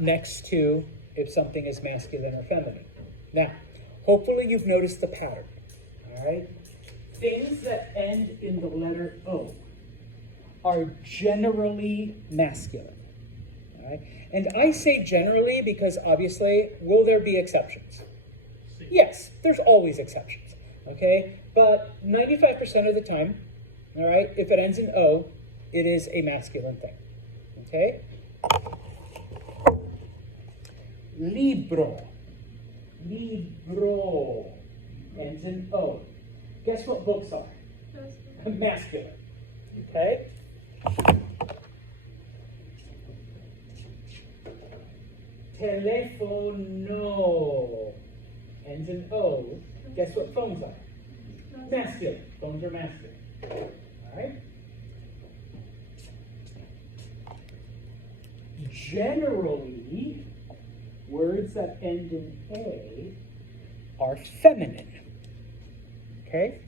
next to if something is masculine or feminine. Now, hopefully you've noticed the pattern, all right? Things that end in the letter O are generally masculine, all right? And I say generally because obviously, will there be exceptions? Yes, there's always exceptions, okay? But 95% of the time, all right, if it ends in O, it is a masculine thing, okay? Libro. Libro ends in O. Guess what books are? Masculine. Okay? Telefono ends in O. Guess what phones are? Masculine. Phones are masculine. All right? Generally, words that end in A are feminine. Okay?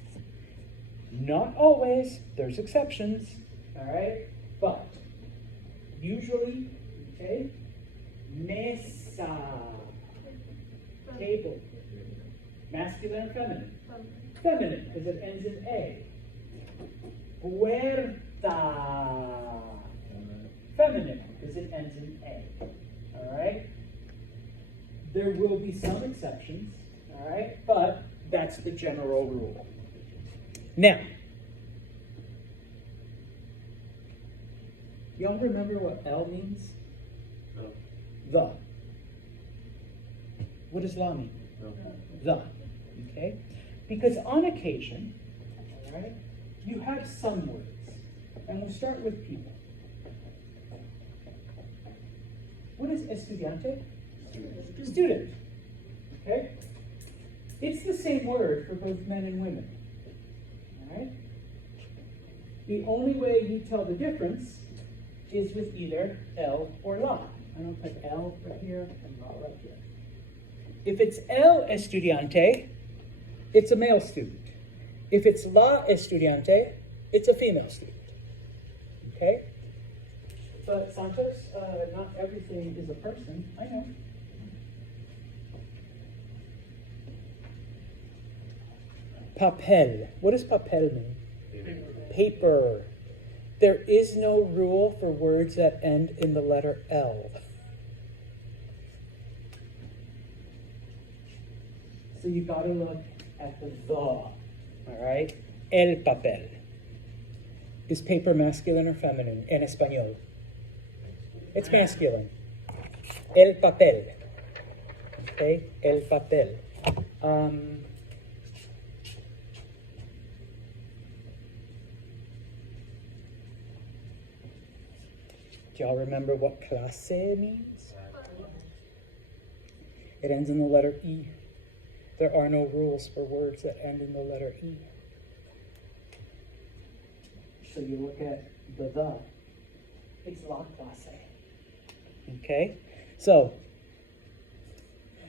Not always, there's exceptions, all right? But usually, okay? Mesa, table. Masculine or feminine? Feminine, because it ends in A. Puerta. Feminine, because it ends in A. All right? There will be some exceptions, all right? But that's the general rule. Now, y'all remember what L means? No. The. What does la mean? No. The. Okay? Because on occasion, all right, you have some words. And we'll start with people. What is estudiante? Student. Okay? It's the same word for both men and women. All right? The only way you tell the difference is with either L or la. I'm going to put L right here and la right here. If it's el estudiante, it's a male student. If it's la estudiante, it's a female student. Okay? But Santos, not everything is a person. I know. Papel. What does papel mean? Paper. There is no rule for words that end in the letter L. So you gotta look at the all right? El papel. Is paper masculine or feminine in Espanol? It's masculine. El papel. Okay? El papel. Do y'all remember what clase means? It ends in the letter E. There are no rules for words that end in the letter E. So you look at the. It's la clase. Okay? So,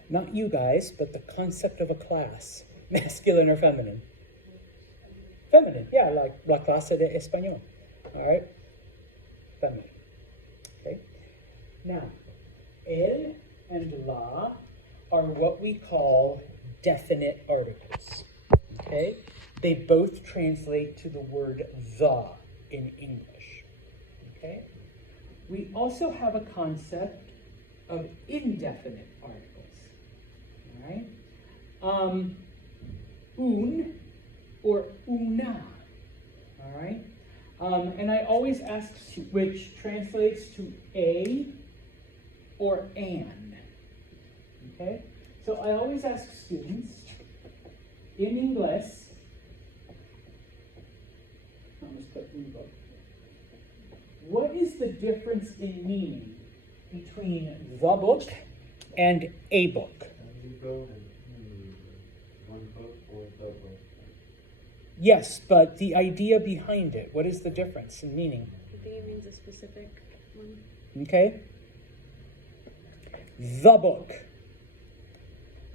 not you guys, but the concept of a class. Masculine or feminine? Feminine, yeah, like la clase de español. All right? Feminine. Okay? Now, el and la are what we call definite articles. Okay? They both translate to the word the in English. Okay? We also have a concept of indefinite articles. All right? Un or una. All right? And I always ask which translates to a or an. Okay? So I always ask students in English, I'll just put in book. What is the difference in meaning between the book and a book? One book or the book? Yes, but the idea behind it, what is the difference in meaning? I think it means a specific one. Okay? The book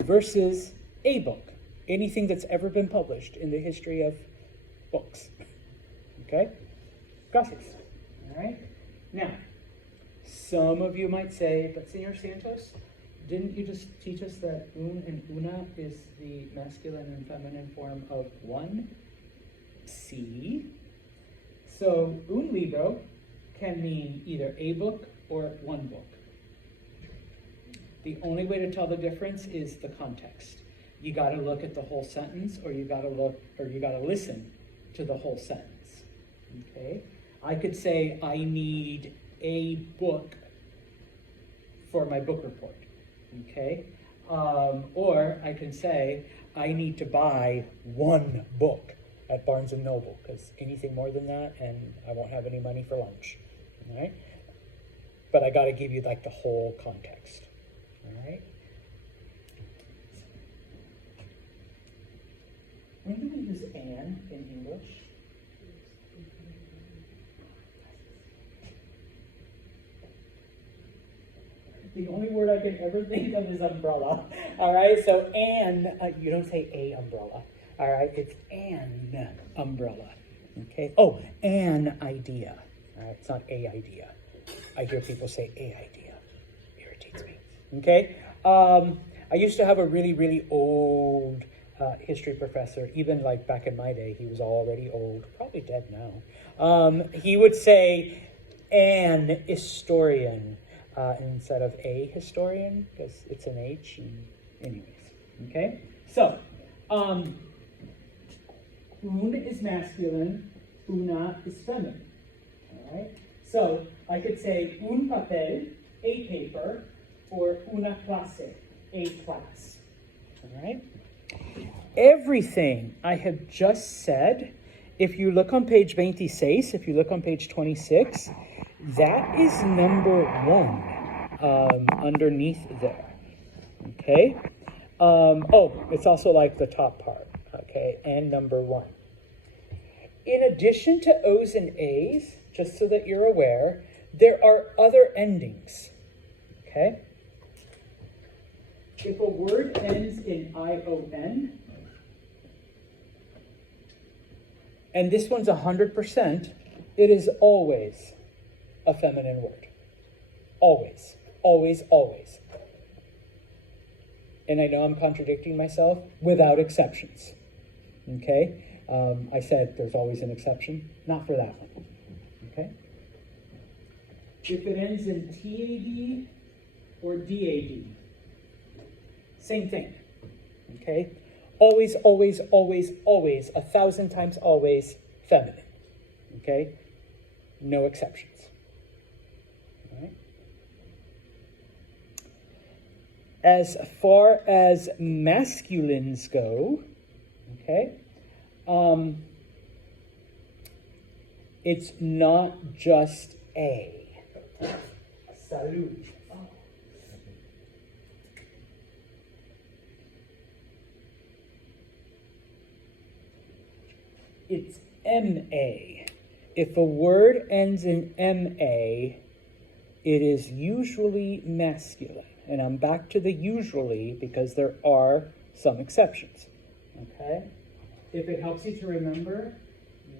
versus a book. Anything that's ever been published in the history of books. Okay? Gracias. All right? Now, Some of you might say, but Senor Santos, didn't you just teach us that un and una is the masculine and feminine form of one? Sí. So un libro can mean either a book or one book. The only way to tell the difference is the context. You got to look at the whole sentence, or you got to listen to the whole sentence. Okay? I could say I need a book for my book report. Okay? Or I can say I need to buy one book at Barnes & Noble, because anything more than that and I won't have any money for lunch. All right? But I got to give you like the whole context. All right? When do we use an in English? The only word I can ever think of is umbrella. All right, so an, you don't say a umbrella. All right, it's an umbrella. Okay, oh, an idea. All right, it's not a idea. I hear people say a idea. Irritates me. Okay, I used to have a really, really old history professor, even like back in my day. He was already old, probably dead now. He would say an historian instead of a historian, because it's an H. And anyways, okay? So, un is masculine, una is feminine. All right? So, I could say un papel, a paper, or una clase, a class. All right? Everything I have just said, if you look on page 26, if you look on page 26, that is number 1 underneath there. Okay? Oh, it's also like the top part. Okay? And number 1. In addition to O's and A's, just so that you're aware, there are other endings. Okay? If a word ends in ION, and this one's 100%, it is always a feminine word. Always, always, always. And I know I'm contradicting myself, without exceptions. Okay? I said there's always an exception, not for that one. Okay? If it ends in TAD or DAD, same thing. Okay? Always, always, always, always, 1,000 times always feminine. Okay? No exceptions. All right? As far as masculines go, okay, it's not just a. Salud. Oh. It's MA. If a word ends in MA, it is usually masculine. And I'm back to the usually because there are some exceptions. Okay? If it helps you to remember,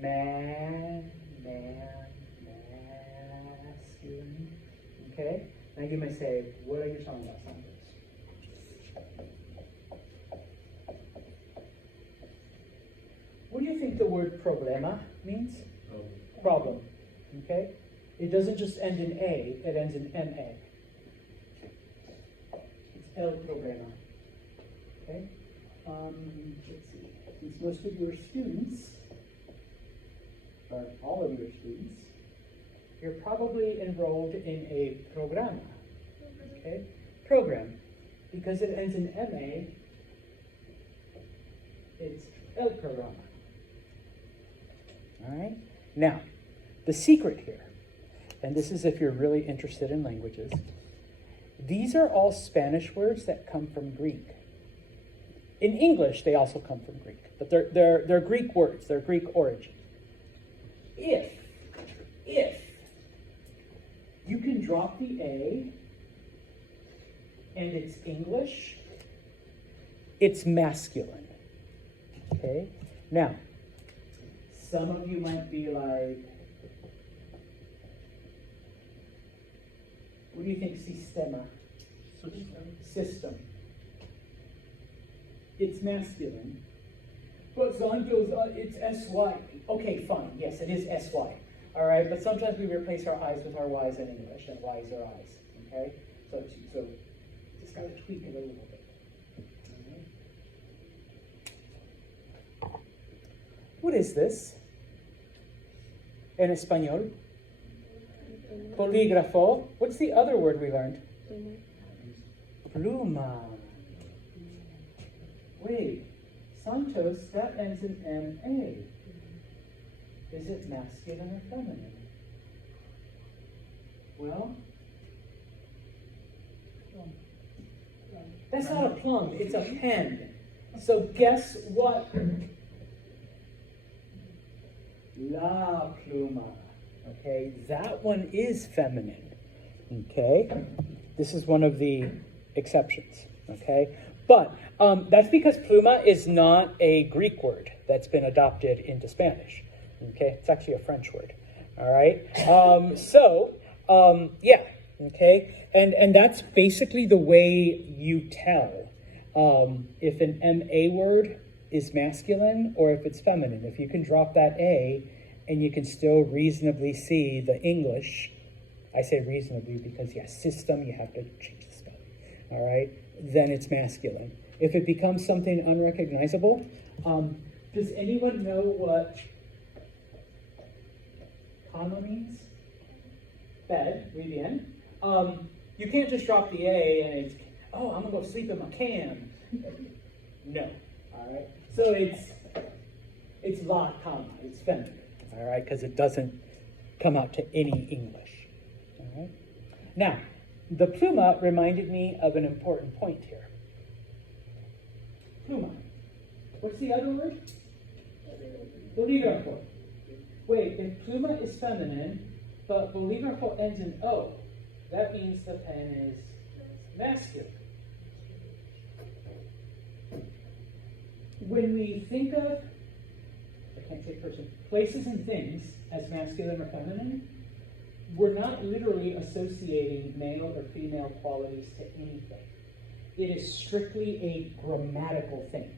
masculine. Okay? Now you may say, what are you talking about, Santos? What do you think the word problema means? Problem. Okay? It doesn't just end in A, it ends in MA. It's el problema. Okay? Let's see. Since most of your students, or all of your students, you're probably enrolled in a programa. Okay? Program. Because it ends in MA, it's el programa. All right? Now, the secret here, and this is if you're really interested in languages, these are all Spanish words that come from Greek. In English, they also come from Greek, but they're Greek words, they're Greek origin. If you can drop the A and it's English, it's masculine. Okay? Now, some of you might be like, What do you think sistema? System. It's masculine. But Zonjo's, it's SY. Okay, fine. Yes, it is SY. All right, but sometimes we replace our I's with our Y's in English, and Y's are I's. Okay? So just got to tweak it a little bit. All right. What is this? En español? Polígrafo. What's the other word we learned? Pluma. Wait, Santos, that ends in M-A. Is it masculine or feminine? Well, that's not a plum, it's a pen. So guess what? La pluma. Okay, that one is feminine. Okay, this is one of the exceptions. Okay, but that's because pluma is not a Greek word that's been adopted into Spanish. Okay, it's actually a French word. All right, yeah. Okay, and that's basically the way you tell if an MA word is masculine or if it's feminine. If you can drop that A and you can still reasonably see the English, I say reasonably because, yes, system, you have to change the spelling, all right, then it's masculine. If it becomes something unrecognizable, does anyone know what comma means? Bed, muy bien. You can't just drop the A and it's, oh, I'm going to go sleep in my can. No, all right? So it's la comma, it's feminine, all right? Because it doesn't come out to any English, all right? Now, the pluma reminded me of an important point here. Pluma. What's the other word? Bolígrafo. Wait, if pluma is feminine, but bolígrafo ends in O, that means the pen is masculine. When we think of, I can't say person, places and things as masculine or feminine, we're not literally associating male or female qualities to anything. It is strictly a grammatical thing,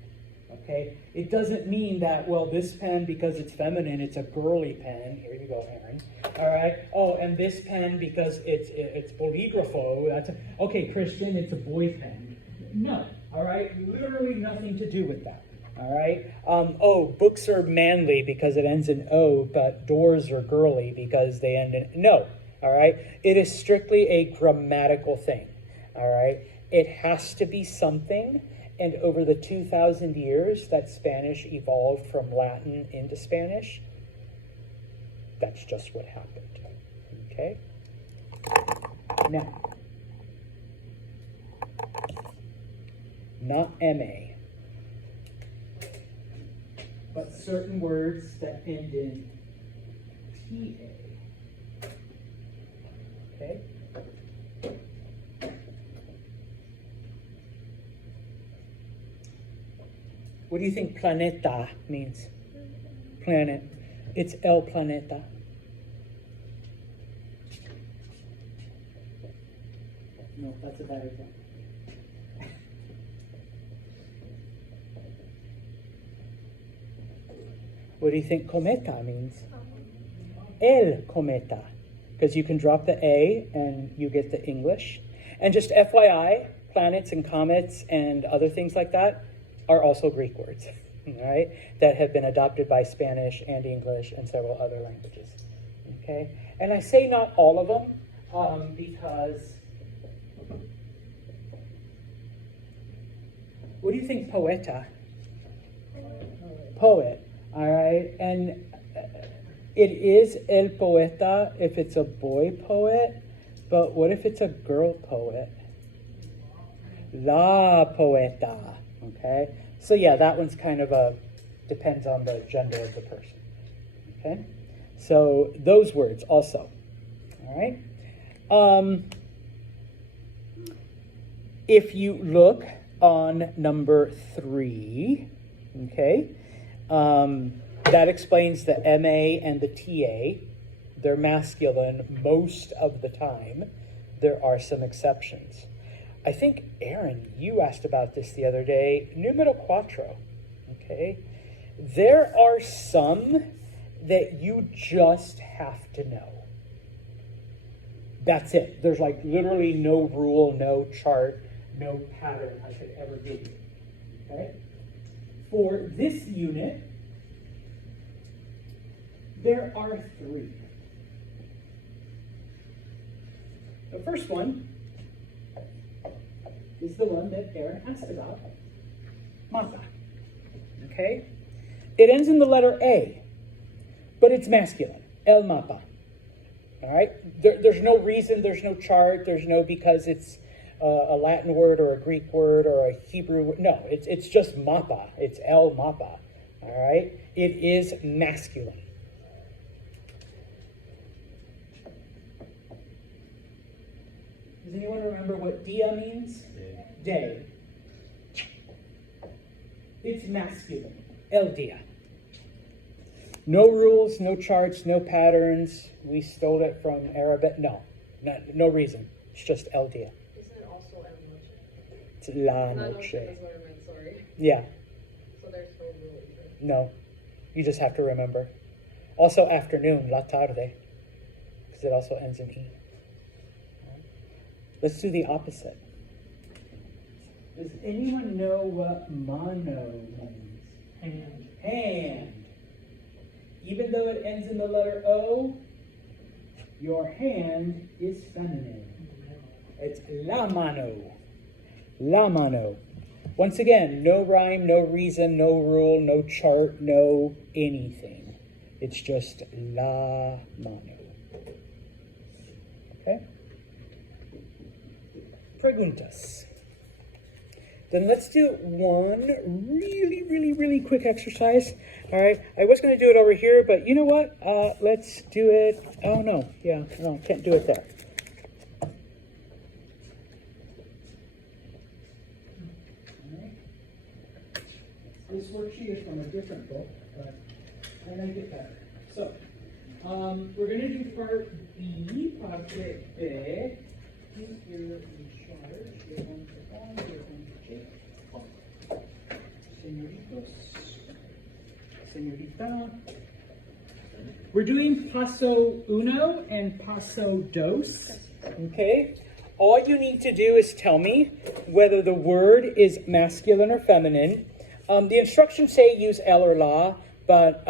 okay? It doesn't mean that, well, this pen, because it's feminine, it's a girly pen. Here you go, Aaron. All right? Oh, and this pen, because it's bolígrafo, that's okay, Christian, it's a boy pen. No, all right? Literally nothing to do with that. All right. Books are manly because it ends in O, but doors are girly because they end in no. All right. It is strictly a grammatical thing. All right. It has to be something. And over the 2,000 years that Spanish evolved from Latin into Spanish, that's just what happened. Okay. Now, not MA. But certain words that end in TA. Okay? What do you think planeta means? Planet. It's el planeta. No, that's a bad example. What do you think cometa means? El cometa. Because you can drop the A and you get the English. And just FYI, planets and comets and other things like that are also Greek words, right? That have been adopted by Spanish and English and several other languages, okay? And I say not all of them because, what do you think poeta? Poet. All right, and it is el poeta if it's a boy poet, but what if it's a girl poet? La poeta, okay? So yeah, that one's kind of depends on the gender of the person, okay? So those words also, all right? If you look on number 3, okay? That explains the MA and the TA. They're masculine most of the time. there are some exceptions. I think, Aaron, you asked about this the other day. Numero quattro, okay? There are some that you just have to know. That's it. There's like literally no rule, no chart, no pattern I could ever give you, okay? For this unit, there are 3. The first one is the one that Aaron asked about, mapa. Okay? It ends in the letter A, but it's masculine, el mapa. All right? There's no reason, there's no chart, there's no because it's a Latin word or a Greek word or a Hebrew word. No, it's just mapa. It's el mapa. All right? It is masculine. Does anyone remember what dia means? Day. It's masculine. El dia. No rules, no charts, no patterns. We stole it from Arabic. No reason. It's just el dia. Isn't it also el noche? It's la Not noche. That's what I meant, sorry. Yeah. So there's no rule either. No. You just have to remember. Also afternoon, la tarde. Because it also ends in E. Let's do the opposite. Does anyone know what mono means? Hand. Even though it ends in the letter O, your hand is feminine. It's la mano. La mano. Once again, no rhyme, no reason, no rule, no chart, no anything. It's just la mano. Okay? Preguntas. Then let's do one really quick exercise. All right. I was going to do it over here, but you know what? Let's do it. Oh, no. Yeah, no, can't do it there. All right. This worksheet is from a different book, but I make it better. So, we're going to do part B, parte B. Here in charge, you're going to on, you're going to check. Señoritos, señorita. We're doing paso uno and paso dos, okay? All you need to do is tell me whether the word is masculine or feminine. The instructions say use el or la, but,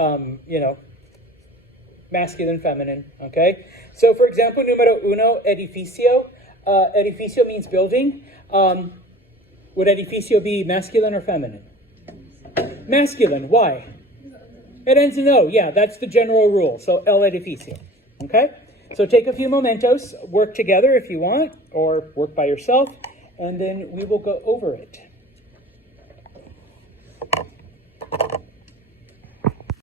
masculine, feminine, okay? So, for example, numero uno, edificio. Edificio means building. Would edificio be masculine or feminine? Masculine. Why? It ends in O. Yeah, that's the general rule. So el edificio. Okay? So take a few mementos, work together if you want, or work by yourself, and then we will go over it.